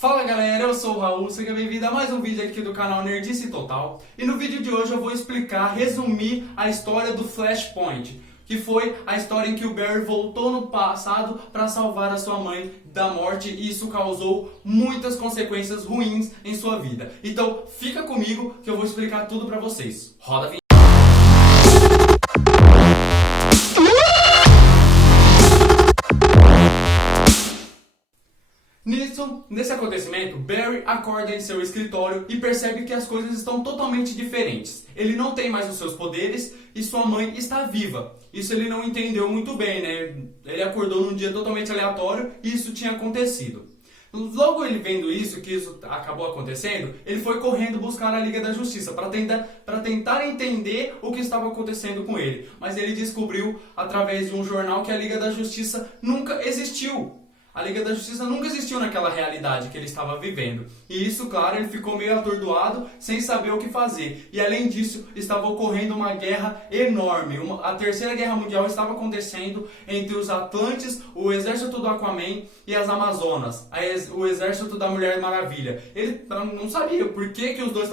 Fala galera, eu sou o Raul, seja bem-vindo a mais um vídeo aqui do canal Nerdice Total. E no vídeo de hoje eu vou explicar, resumir a história do Flashpoint, que foi a história em que o Barry voltou no passado para salvar a sua mãe da morte e isso causou muitas consequências ruins em sua vida. Então fica comigo que eu vou explicar tudo para vocês. Roda a vinheta. Nesse acontecimento, Barry acorda em seu escritório e percebe que as coisas estão totalmente diferentes. Ele não tem mais os seus poderes e sua mãe está viva. Isso ele não entendeu muito bem, né? Ele acordou num dia totalmente aleatório e isso tinha acontecido. Logo ele vendo isso, que isso acabou acontecendo, ele foi correndo buscar a Liga da Justiça para tentar entender o que estava acontecendo com ele. Mas ele descobriu através de um jornal que a Liga da Justiça nunca existiu. A Liga da Justiça nunca existiu naquela realidade que ele estava vivendo. E isso, claro, ele ficou meio atordoado, sem saber o que fazer. E além disso, estava ocorrendo uma guerra enorme. A Terceira Guerra Mundial estava acontecendo entre os Atlantes, o exército do Aquaman e as Amazonas, o exército da Mulher Maravilha. Ele não sabia por que os dois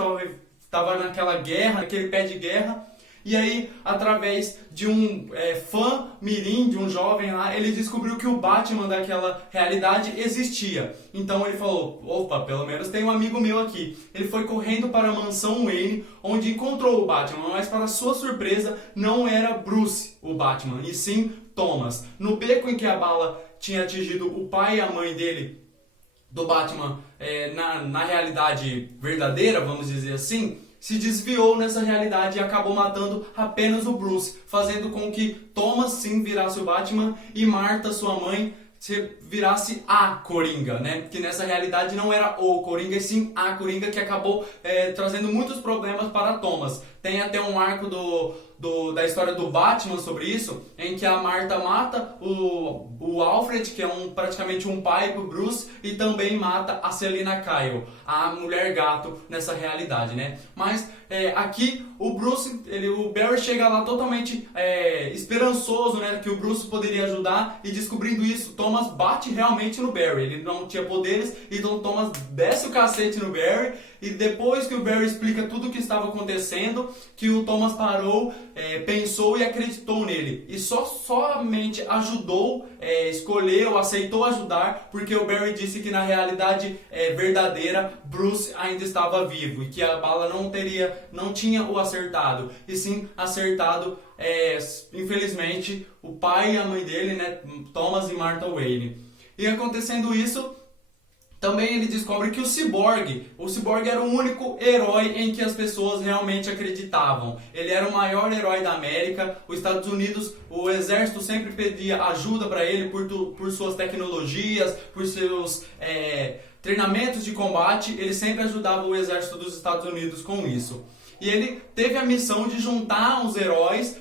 estavam naquela guerra, naquele pé de guerra. E aí, através de um fã mirim, de um jovem lá, ele descobriu que o Batman daquela realidade existia. Então ele falou, opa, pelo menos tem um amigo meu aqui. Ele foi correndo para a mansão Wayne, onde encontrou o Batman, mas para sua surpresa, não era Bruce, o Batman, e sim Thomas. No beco em que a bala tinha atingido o pai e a mãe dele, do Batman, na realidade verdadeira, vamos dizer assim, se desviou nessa realidade e acabou matando apenas o Bruce, fazendo com que Thomas sim virasse o Batman e Martha, sua mãe, virasse a Coringa, né? Que nessa realidade não era o Coringa, e sim a Coringa, que acabou trazendo muitos problemas para Thomas. Tem até um arco da história do Batman sobre isso, em que a Martha mata o Alfred, que é praticamente um pai pro Bruce, e também mata a Selina Kyle, a mulher gato nessa realidade, né? Mas aqui o Barry chega lá totalmente esperançoso, né? Que o Bruce poderia ajudar, e descobrindo isso, Thomas bate realmente no Barry. Ele não tinha poderes, então Thomas desce o cacete no Barry. E depois que o Barry explica tudo o que estava acontecendo, que o Thomas parou, pensou e acreditou nele. E somente ajudou, escolheu, aceitou ajudar, porque o Barry disse que na realidade verdadeira, Bruce ainda estava vivo. E que a bala não tinha o acertado. E sim acertado, infelizmente, o pai e a mãe dele, né, Thomas e Martha Wayne. E acontecendo isso, também ele descobre que o Cyborg era o único herói em que as pessoas realmente acreditavam. Ele era o maior herói da América. Os Estados Unidos, o exército sempre pedia ajuda para ele por suas tecnologias, por seus treinamentos de combate. Ele sempre ajudava o exército dos Estados Unidos com isso. E ele teve a missão de juntar heróis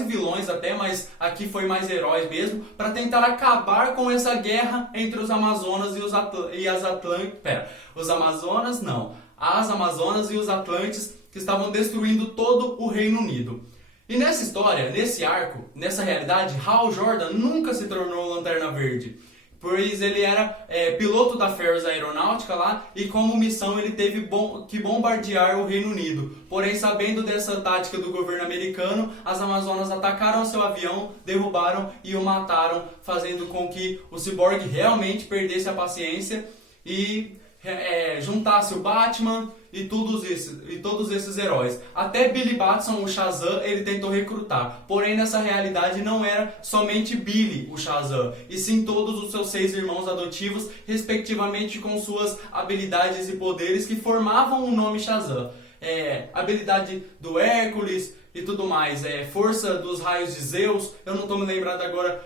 e vilões até, mas aqui foi mais heróis mesmo, para tentar acabar com essa guerra entre os Amazonas as Amazonas e os Atlantes, que estavam destruindo todo o Reino Unido. E nessa história, nesse arco, nessa realidade, Hal Jordan nunca se tornou Lanterna Verde, pois ele era piloto da Ferris Aeronáutica lá, e como missão ele teve que bombardear o Reino Unido. Porém, sabendo dessa tática do governo americano, as Amazonas atacaram seu avião, derrubaram e o mataram, fazendo com que o Cyborg realmente perdesse a paciência e juntasse o Batman e todos esses heróis. Até Billy Batson, o Shazam, ele tentou recrutar. Porém, nessa realidade não era somente Billy, o Shazam, e sim todos os seus 6 irmãos adotivos, respectivamente com suas habilidades e poderes que formavam o nome Shazam. Habilidade do Hércules e tudo mais, força dos raios de Zeus, eu não estou me lembrado agora,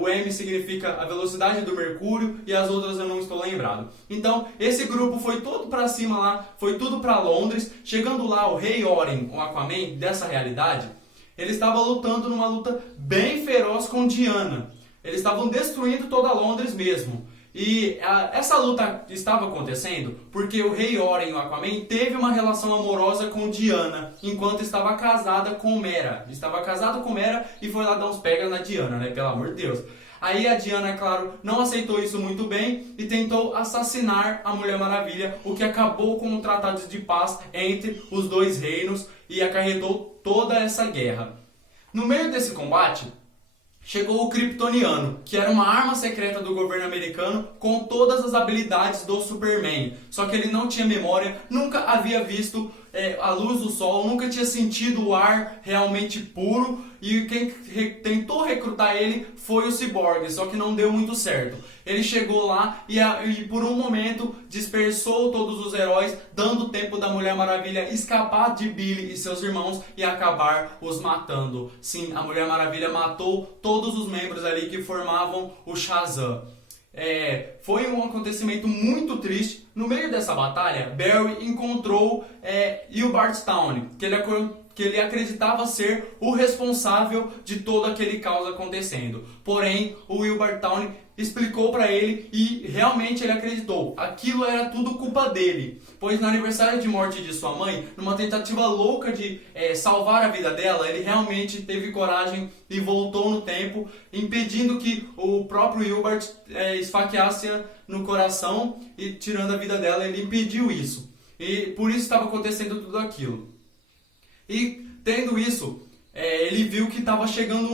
o M significa a velocidade do Mercúrio e as outras eu não estou lembrado. Então esse grupo foi todo para cima lá, foi tudo para Londres. Chegando lá, o Rei Oren, o Aquaman dessa realidade, ele estava lutando numa luta bem feroz com Diana. Eles estavam destruindo toda Londres mesmo. E essa luta estava acontecendo porque o Rei Oren, o Aquaman, teve uma relação amorosa com Diana enquanto estava casada com Mera. Estava casado com Mera e foi lá dar uns pega na Diana, né? Pelo amor de Deus. Aí a Diana, claro, não aceitou isso muito bem e tentou assassinar a Mulher Maravilha, o que acabou com um tratado de paz entre os dois reinos e acarretou toda essa guerra. No meio desse combate, chegou o Kryptoniano, que era uma arma secreta do governo americano com todas as habilidades do Superman. Só que ele não tinha memória, nunca havia visto a luz do sol, nunca tinha sentido o ar realmente puro. E quem tentou recrutar ele foi o Cyborg, só que não deu muito certo. Ele chegou lá e por um momento dispersou todos os heróis, dando tempo da Mulher Maravilha escapar de Billy e seus irmãos e acabar os matando. Sim, a Mulher Maravilha matou todos os membros ali que formavam o Shazam. Foi um acontecimento muito triste. No meio dessa batalha, Barry encontrou Hubert Stone, que ele acreditava ser o responsável de todo aquele caos acontecendo. Porém, o Hubert Stone explicou para ele e realmente ele acreditou. Aquilo era tudo culpa dele, pois no aniversário de morte de sua mãe, numa tentativa louca de salvar a vida dela, ele realmente teve coragem e voltou no tempo, impedindo que o próprio Hubert esfaqueasse no coração e tirando a vida dela. Ele impediu isso e por isso estava acontecendo tudo aquilo. E tendo isso, ele viu que estava chegando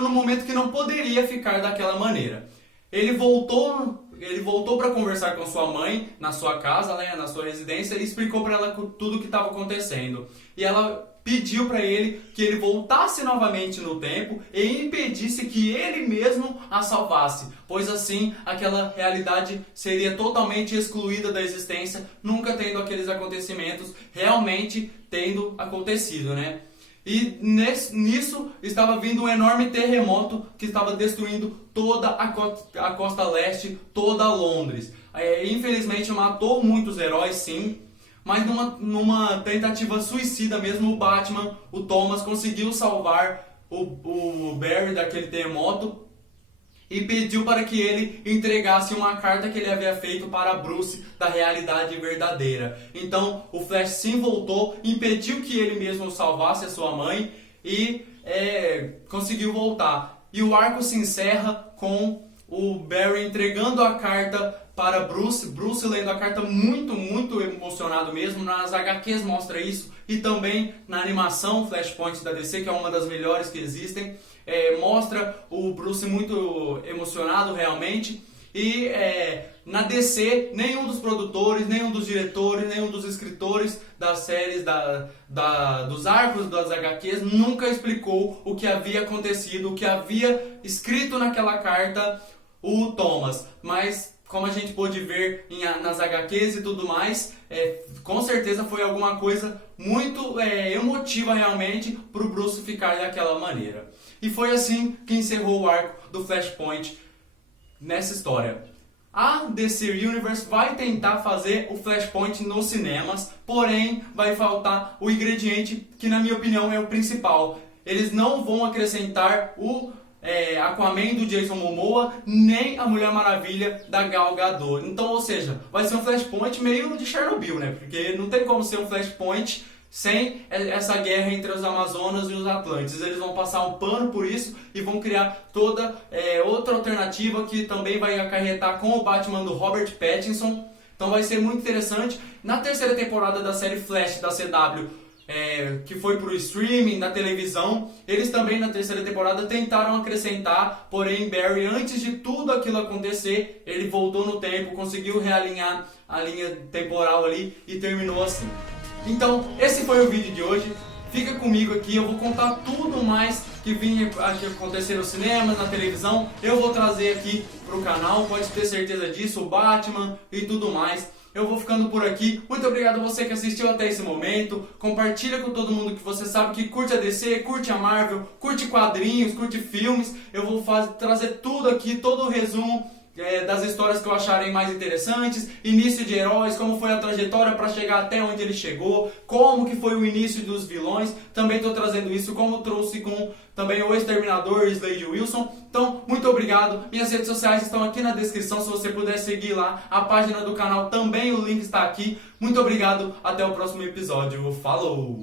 no momento que não poderia ficar daquela maneira. Ele voltou para conversar com sua mãe na sua casa, na sua residência, e explicou para ela tudo o que estava acontecendo. E ela pediu para ele que ele voltasse novamente no tempo e impedisse que ele mesmo a salvasse, pois assim aquela realidade seria totalmente excluída da existência, nunca tendo aqueles acontecimentos realmente tendo acontecido, né? E nisso estava vindo um enorme terremoto que estava destruindo toda a costa leste, toda Londres. Infelizmente matou muitos heróis, sim, mas numa tentativa suicida mesmo, o Batman, o Thomas, conseguiu salvar o Barry daquele terremoto e pediu para que ele entregasse uma carta que ele havia feito para Bruce da realidade verdadeira. Então o Flash sim voltou, impediu que ele mesmo salvasse a sua mãe e conseguiu voltar. E o arco se encerra com o Barry entregando a carta para Bruce lendo a carta muito emocionado mesmo. Nas HQs mostra isso e também na animação Flashpoint da DC, que é uma das melhores que existem, mostra o Bruce muito emocionado realmente. E na DC, nenhum dos produtores, nenhum dos diretores, nenhum dos escritores das séries, dos arcos das HQs nunca explicou o que havia acontecido, o que havia escrito naquela carta o Thomas. Mas como a gente pôde ver nas HQs e tudo mais, com certeza foi alguma coisa muito emotiva realmente para o Bruce ficar daquela maneira. E foi assim que encerrou o arco do Flashpoint nessa história. A DC Universe vai tentar fazer o Flashpoint nos cinemas, porém vai faltar o ingrediente que na minha opinião é o principal. Eles não vão acrescentar o Aquaman do Jason Momoa, nem a Mulher Maravilha da Gal Gadot. Então, ou seja, vai ser um Flashpoint meio de Chernobyl, né? Porque não tem como ser um Flashpoint sem essa guerra entre os Amazonas e os Atlantes. Eles vão passar um pano por isso e vão criar toda outra alternativa que também vai acarretar com o Batman do Robert Pattinson. Então vai ser muito interessante. Na terceira temporada da série Flash da CW, que foi pro streaming, na televisão, eles também na terceira temporada tentaram acrescentar, porém Barry, antes de tudo aquilo acontecer, ele voltou no tempo, conseguiu realinhar a linha temporal ali e terminou assim. Então, esse foi o vídeo de hoje. Fica comigo aqui, eu vou contar tudo mais que vinha acontecer no cinema, na televisão. Eu vou trazer aqui pro canal, pode ter certeza disso, o Batman e tudo mais. Eu vou ficando por aqui. Muito obrigado a você que assistiu até esse momento. Compartilha com todo mundo que você sabe que curte a DC, curte a Marvel, curte quadrinhos, curte filmes. Eu vou trazer tudo aqui, todo o resumo das histórias que eu acharem mais interessantes, início de heróis, como foi a trajetória para chegar até onde ele chegou, como que foi o início dos vilões. Também estou trazendo isso, como trouxe com também o Exterminador Slade Wilson. Então, muito obrigado. Minhas redes sociais estão aqui na descrição, se você puder seguir lá. A página do canal também, o link está aqui. Muito obrigado, até o próximo episódio. Falou!